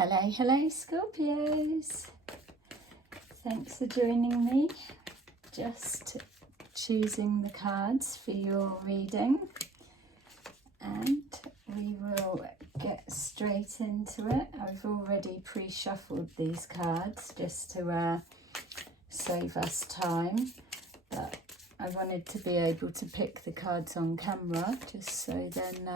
Hello Scorpios, thanks for joining me. Just choosing the cards for your reading, and we will get straight into it. I've already pre-shuffled these cards just to save us time, but I wanted to be able to pick the cards on camera just so then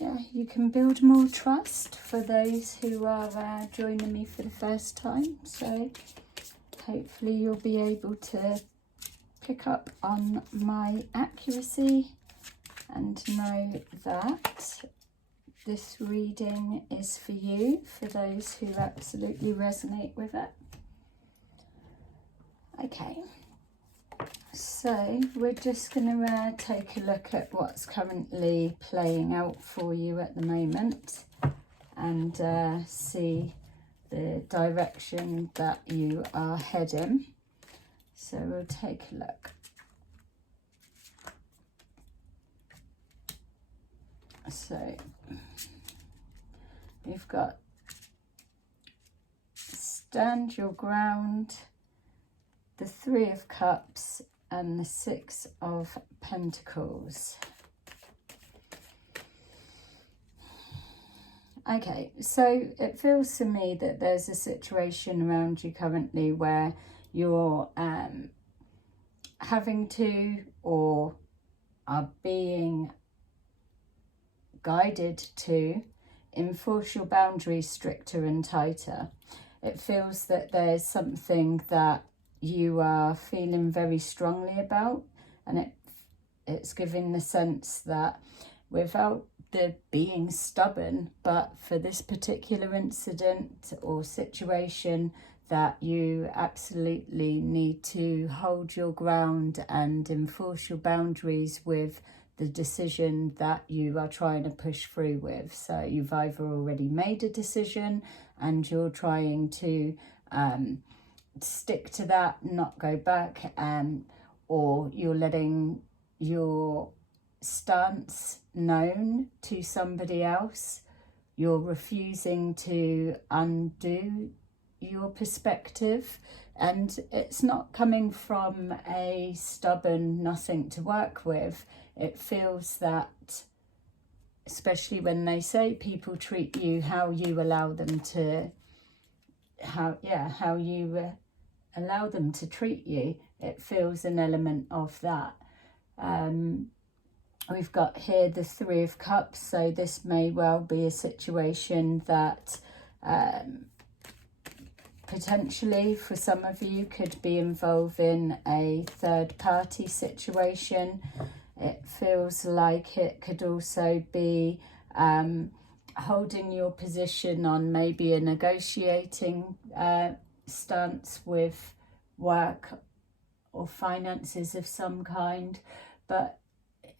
yeah, you can build more trust for those who are joining me for the first time. So hopefully you'll be able to pick up on my accuracy and know that this reading is for you, for those who absolutely resonate with it. Okay. So we're just going to take a look at what's currently playing out for you at the moment and see the direction that you are heading. So we'll take a look. So we've got stand your ground, the Three of Cups, and the Six of Pentacles. Okay, so it feels to me that there's a situation around you currently where you're having to or are being guided to enforce your boundaries stricter and tighter. It feels that there's something that you are feeling very strongly about, and it's giving the sense that without the being stubborn, but for this particular incident or situation, that you absolutely need to hold your ground and enforce your boundaries with the decision that you are trying to push through with. So you've either already made a decision and you're trying to stick to that, not go back, or you're letting your stance known to somebody else. You're refusing to undo your perspective, and it's not coming from a stubborn nothing to work with. It feels that, especially when they say people treat you how you allow them to, how you allow them to treat you, it feels an element of that. We've got here the Three of Cups, so this may well be a situation that potentially for some of you could be involving a third party situation. It feels like it could also be holding your position on maybe a negotiating stance with work or finances of some kind, but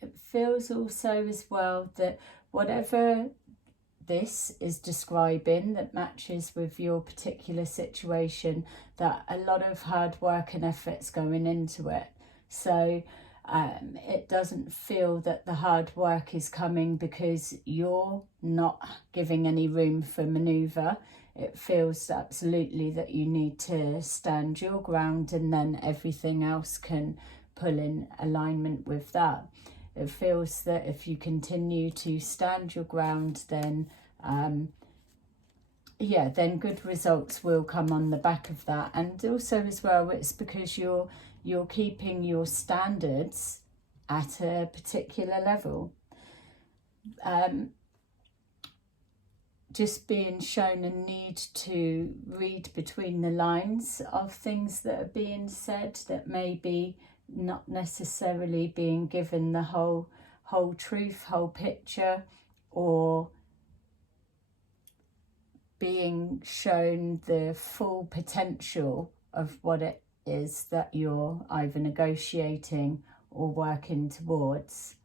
it feels also as well that whatever this is describing that matches with your particular situation, that a lot of hard work and effort's going into it. So it doesn't feel that the hard work is coming because you're not giving any room for manoeuvre. It feels absolutely that you need to stand your ground, and then everything else can pull in alignment with that. It feels that if you continue to stand your ground, then then good results will come on the back of that. And also as well, it's because you're keeping your standards at a particular level. Just being shown a need to read between the lines of things that are being said, that may be not necessarily being given the whole truth, whole picture, or being shown the full potential of what it is that you're either negotiating or working towards.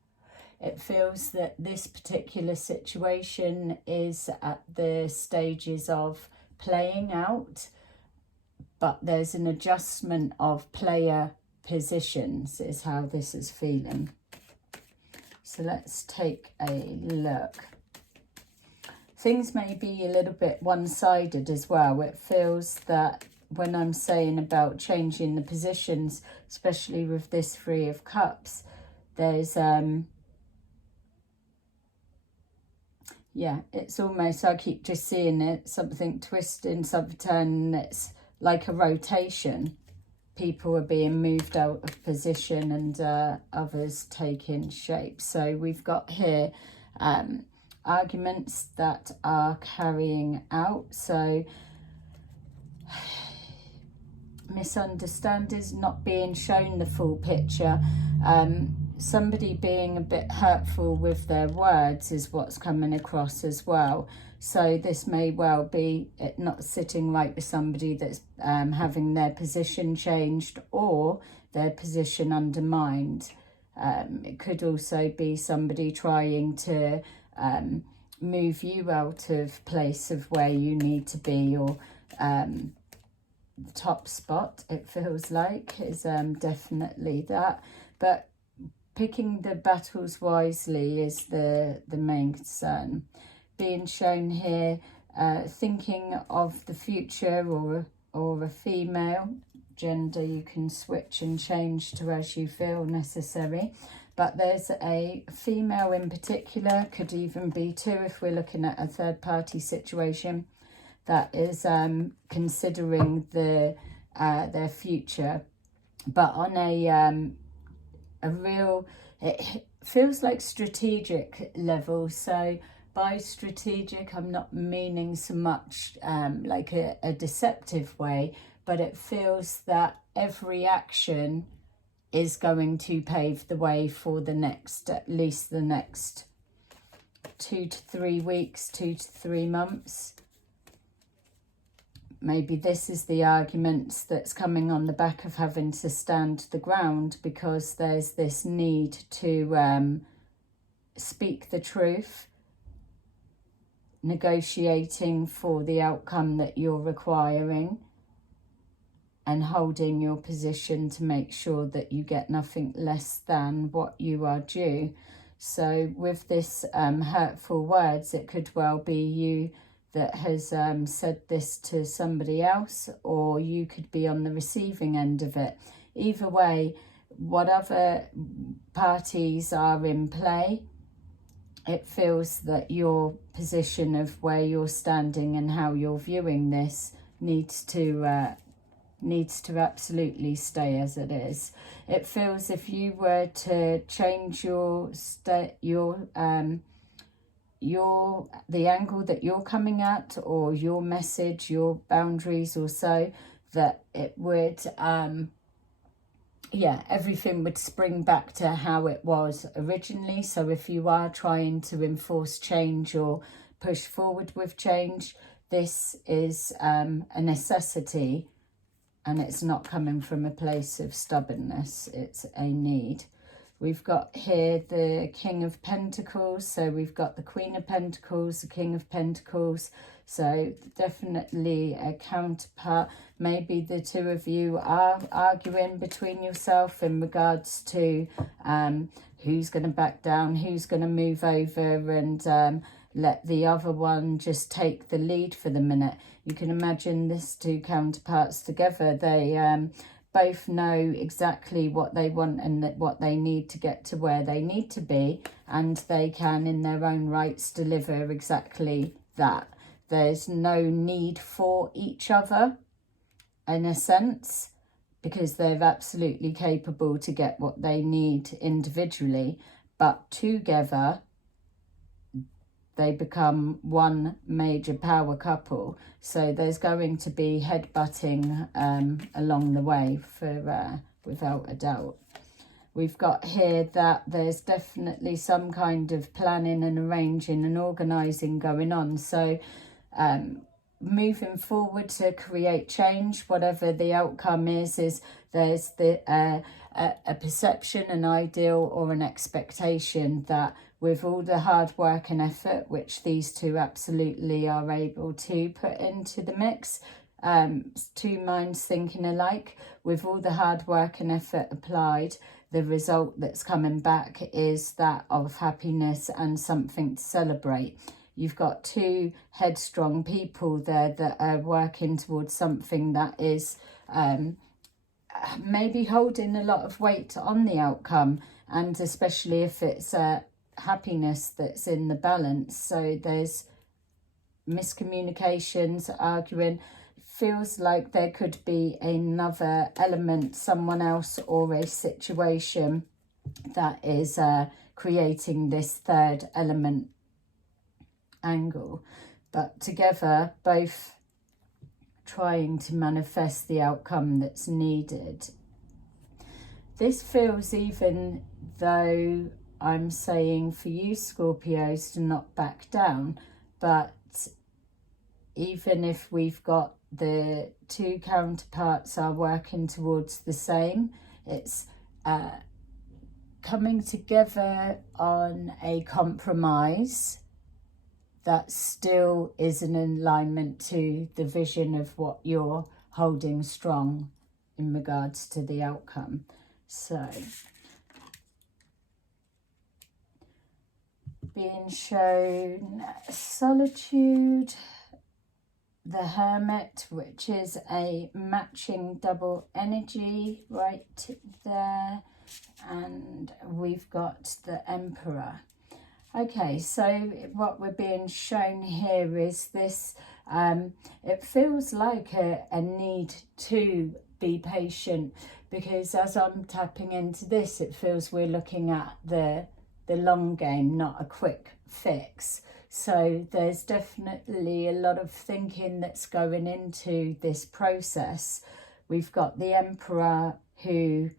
It feels that this particular situation is at the stages of playing out, but there's an adjustment of player positions is how this is feeling. So let's take a look. things may be a little bit one-sided as well. It feels that when I'm saying about changing the positions, especially with this Three of Cups, there's yeah, it's almost, I keep just seeing it, something twisting, something turning. It's like a rotation. People are being moved out of position and others taking shape. So we've got here arguments that are carrying out. So misunderstandings, not being shown the full picture, somebody being a bit hurtful with their words is what's coming across as well. So this may well be it not sitting right with somebody that's having their position changed or their position undermined. It could also be somebody trying to move you out of place of where you need to be, or the top spot, it feels like, is definitely that. But picking the battles wisely is the main concern. Being shown here, thinking of the future, or a female gender you can switch and change to as you feel necessary. But there's a female in particular, could even be two if we're looking at a third party situation, that is considering their future, but on a real, it feels like strategic level. So by strategic, I'm not meaning so much like a deceptive way, but it feels that every action is going to pave the way for the next, at least the next 2 to 3 weeks, 2 to 3 months. Maybe this is the arguments that's coming on the back of having to stand the ground, because there's this need to speak the truth, negotiating for the outcome that you're requiring, and holding your position to make sure that you get nothing less than what you are due. So with this hurtful words, it could well be you that has said this to somebody else, or you could be on the receiving end of it. Either way, whatever parties are in play, it feels that your position of where you're standing and how you're viewing this needs to absolutely stay as it is. It feels if you were to change the angle that you're coming at, or your message, your boundaries, or so, that it would everything would spring back to how it was originally. So if you are trying to enforce change or push forward with change, this is a necessity, and it's not coming from a place of stubbornness, it's a need. We've got here the King of Pentacles, so we've got the Queen of Pentacles, the King of Pentacles, so definitely a counterpart. Maybe the two of you are arguing between yourself in regards to who's going to back down, who's going to move over, and let the other one just take the lead for the minute. You can imagine these two counterparts together. They both know exactly what they want and what they need to get to where they need to be, and they can in their own rights deliver exactly that. There's no need for each other in a sense, because they're absolutely capable to get what they need individually, but together they become one major power couple. So there's going to be headbutting along the way, for without a doubt. We've got here that there's definitely some kind of planning and arranging and organising going on. So moving forward to create change, whatever the outcome is there's a perception, an ideal, or an expectation that with all the hard work and effort, which these two absolutely are able to put into the mix, two minds thinking alike, with all the hard work and effort applied, the result that's coming back is that of happiness and something to celebrate. you've got two headstrong people there that are working towards something that is maybe holding a lot of weight on the outcome, and especially if it's happiness that's in the balance. So there's miscommunications, arguing. Feels like there could be another element, someone else or a situation that is creating this third element angle, but together both trying to manifest the outcome that's needed. This feels, even though I'm saying for you Scorpios to not back down, but even if we've got the two counterparts are working towards the same, it's coming together on a compromise that still is in alignment to the vision of what you're holding strong in regards to the outcome. So, being shown solitude, the Hermit, which is a matching double energy right there, and we've got the Emperor. Okay, so what we're being shown here is this, it feels like a need to be patient, because as I'm tapping into this, it feels we're looking at the long game, not a quick fix. So there's definitely a lot of thinking that's going into this process. We've got the Emperor who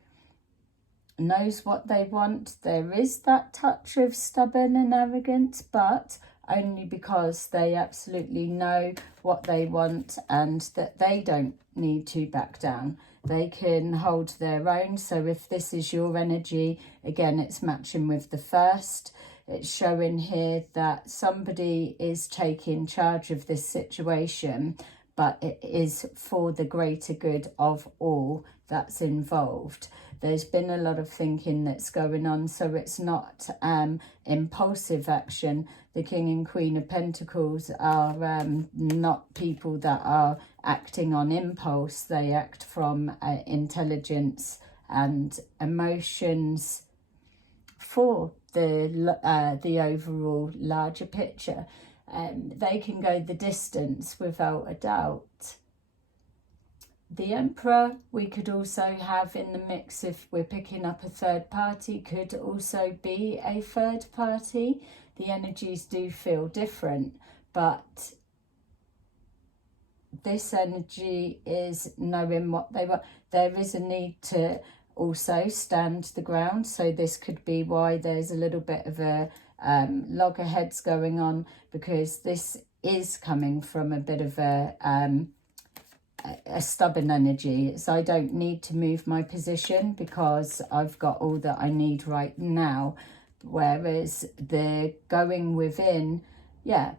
knows what they want. There is that touch of stubborn and arrogance, but only because they absolutely know what they want and that they don't need to back down. They can hold their own. So if this is your energy, again, it's matching with the first. It's showing here that somebody is taking charge of this situation, but it is for the greater good of all that's involved. There's been a lot of thinking that's going on, so it's not impulsive action. The King and Queen of Pentacles are not people that are acting on impulse. They act from intelligence and emotions for the overall larger picture. They can go the distance without a doubt. The Emperor, we could also have in the mix, if we're picking up a third party, could also be a third party. The energies do feel different, but this energy is knowing what they want. There is a need to also stand the ground, so this could be why there's a little bit of a loggerheads going on, because this is coming from a bit of a stubborn energy. So I don't need to move my position because I've got all that I need right now, whereas the going within, yeah,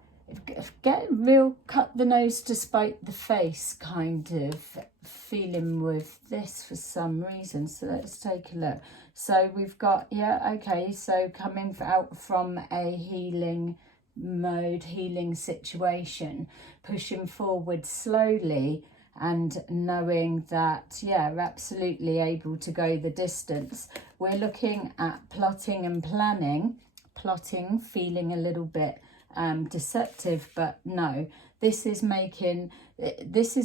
get real cut the nose to spite the face kind of feeling with this for some reason. So let's take a look. So we've got, yeah, okay, so coming out from a healing mode, healing situation, pushing forward slowly and knowing that, yeah, we're absolutely able to go the distance. We're looking at plotting and planning. Plotting, feeling a little bit deceptive, but no, this is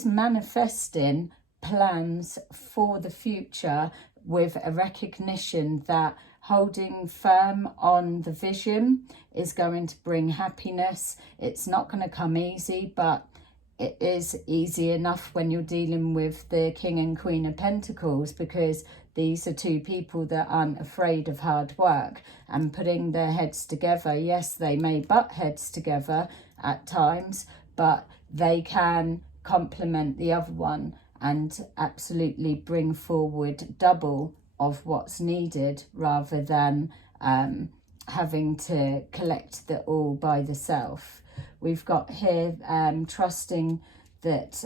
manifesting plans for the future with a recognition that holding firm on the vision is going to bring happiness. It's not going to come easy, but it is easy enough when you're dealing with the King and Queen of Pentacles, because these are two people that aren't afraid of hard work and putting their heads together. Yes, they may butt heads together at times, but they can complement the other one and absolutely bring forward double of what's needed, rather than having to collect the all by the self. We've got here trusting that,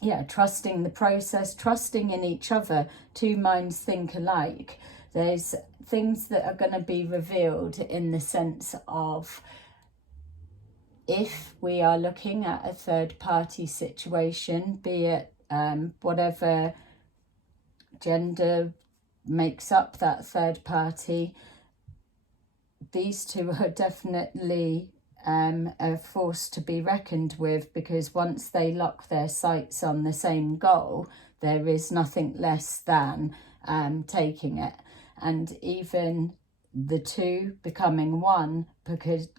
yeah, trusting the process, trusting in each other. Two minds think alike. There's things that are going to be revealed in the sense of if we are looking at a third party situation, be it whatever gender makes up that third party, these two are definitely a force to be reckoned with, because once they lock their sights on the same goal, there is nothing less than taking it. And even the two becoming one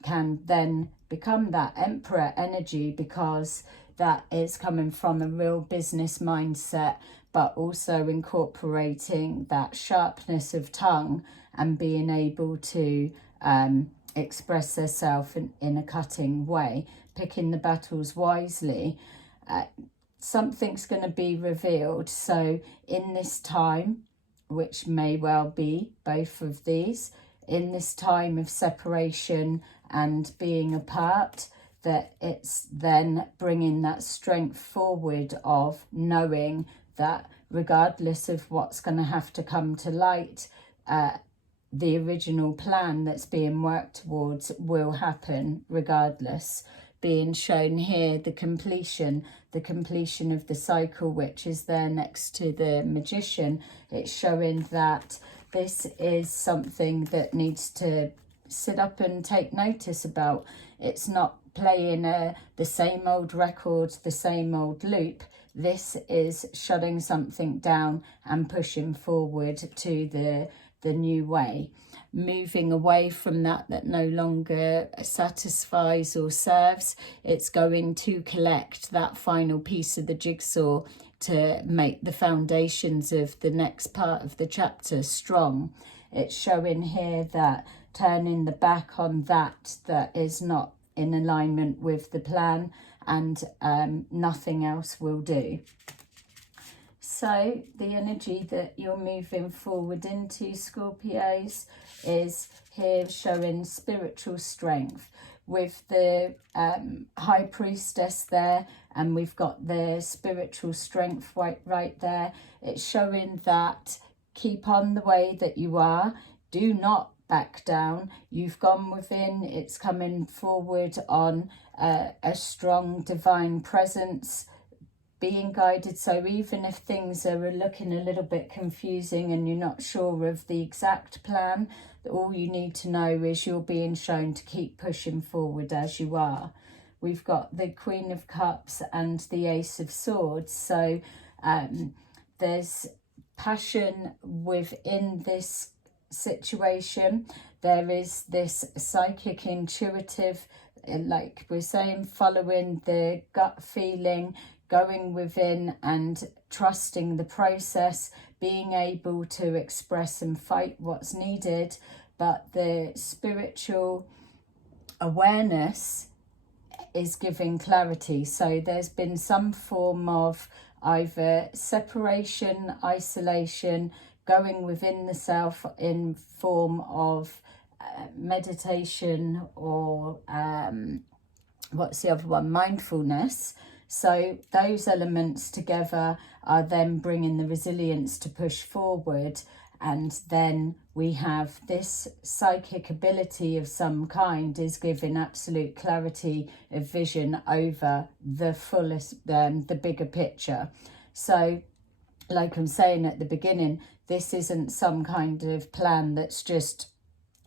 can then become that emperor energy, because that is coming from a real business mindset, but also incorporating that sharpness of tongue and being able to express herself in a cutting way, picking the battles wisely. Something's going to be revealed. So in this time, which may well be both of these, in this time of separation and being apart, that it's then bringing that strength forward of knowing that regardless of what's going to have to come to light, the original plan that's being worked towards will happen regardless. Being shown here the completion of the cycle, which is there next to the Magician. It's showing that this is something that needs to sit up and take notice about. It's not playing the same old record, the same old loop. This is shutting something down and pushing forward to the new way, moving away from that no longer satisfies or serves. It's going to collect that final piece of the jigsaw to make the foundations of the next part of the chapter strong. It's showing here that turning the back on that is not in alignment with the plan, and nothing else will do. So the energy that you're moving forward into, Scorpios, is here showing spiritual strength with the High Priestess there, and we've got the spiritual strength right there. It's showing that keep on the way that you are. Do not back down. You've gone within. It's coming forward on a strong divine presence, being guided. So even if things are looking a little bit confusing and you're not sure of the exact plan, all you need to know is you're being shown to keep pushing forward as you are. We've got the Queen of Cups and the Ace of Swords. So there's passion within this situation. There is this psychic, intuitive, like we're saying, following the gut feeling, going within and trusting the process, being able to express and fight what's needed. But the spiritual awareness is giving clarity. So there's been some form of either separation, isolation, going within the self in form of meditation, or what's the other one, mindfulness. So those elements together are then bringing the resilience to push forward. And then we have this psychic ability of some kind is giving absolute clarity of vision over the fullest, the bigger picture. So like I'm saying at the beginning, this isn't some kind of plan that's just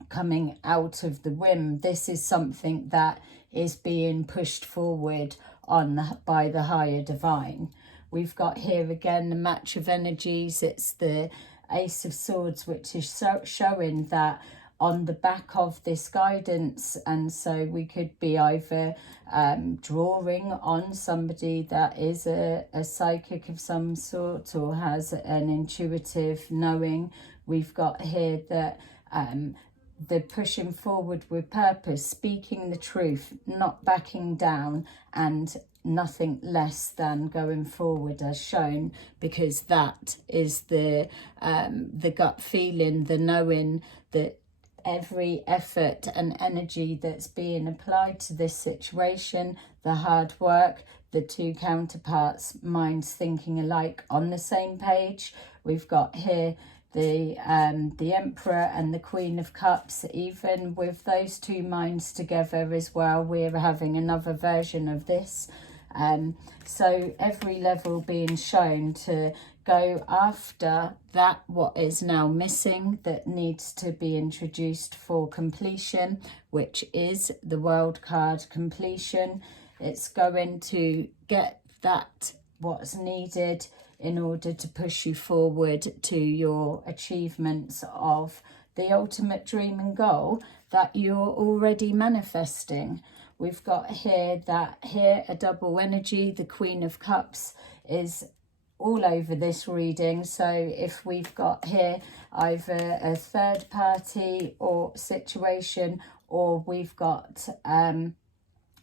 coming out of the whim. This is something that is being pushed forward by the higher divine. We've got here again the match of energies. It's the Ace of Swords, which is showing that on the back of this guidance. And so we could be either drawing on somebody that is a psychic of some sort or has an intuitive knowing. We've got here that the pushing forward with purpose, speaking the truth, not backing down, and nothing less than going forward as shown, because that is the gut feeling, the knowing that every effort and energy that's being applied to this situation, the hard work, the two counterparts, minds thinking alike on the same page. We've got here the Emperor and the Queen of Cups. Even with those two minds together as well, we're having another version of this. So every level being shown to go after that what is now missing, that needs to be introduced for completion, which is the World card, completion. It's going to get that what's needed in order to push you forward to your achievements of the ultimate dream and goal that you're already manifesting. We've got here a double energy. The Queen of Cups is all over this reading. So if we've got here either a third party or situation, or we've got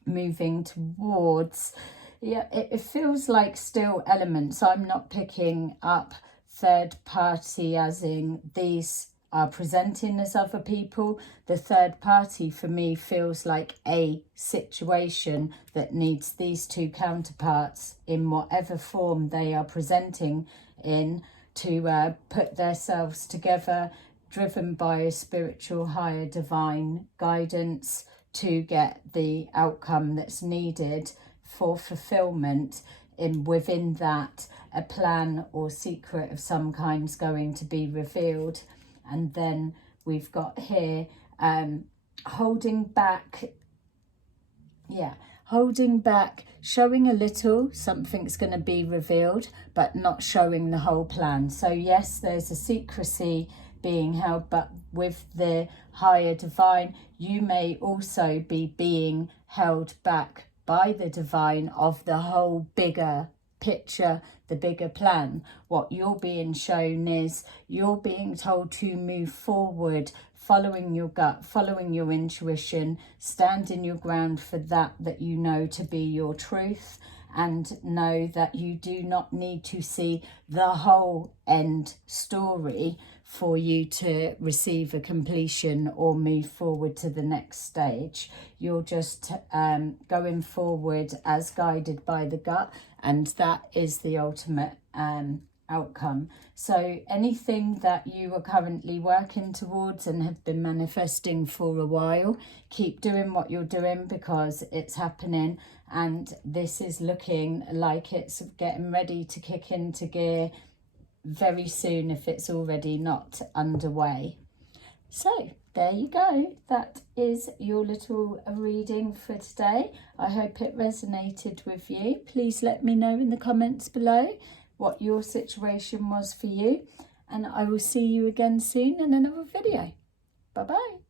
moving towards, yeah, it feels like still elements. I'm not picking up third party as in these are presenting as other people. The third party for me feels like a situation that needs these two counterparts in whatever form they are presenting in to put themselves together, driven by a spiritual higher divine guidance to get the outcome that's needed for fulfillment. Within that, a plan or secret of some kind is going to be revealed. And then we've got here holding back, showing a little, something's going to be revealed, but not showing the whole plan. So yes, there's a secrecy being held, but with the higher divine, you may also be being held back by the divine of the whole bigger picture, the bigger plan. What you're being shown is you're being told to move forward, following your gut, following your intuition, standing your ground for that you know to be your truth, and know that you do not need to see the whole end story for you to receive a completion or move forward to the next stage. You're just going forward as guided by the gut, and that is the ultimate outcome. So anything that you are currently working towards and have been manifesting for a while, keep doing what you're doing, because it's happening, and this is looking like it's getting ready to kick into gear very soon if it's already not underway. So there you go. That is your little reading for today. I hope it resonated with you. Please let me know in the comments below what your situation was for you, and I will see you again soon in another video. Bye bye.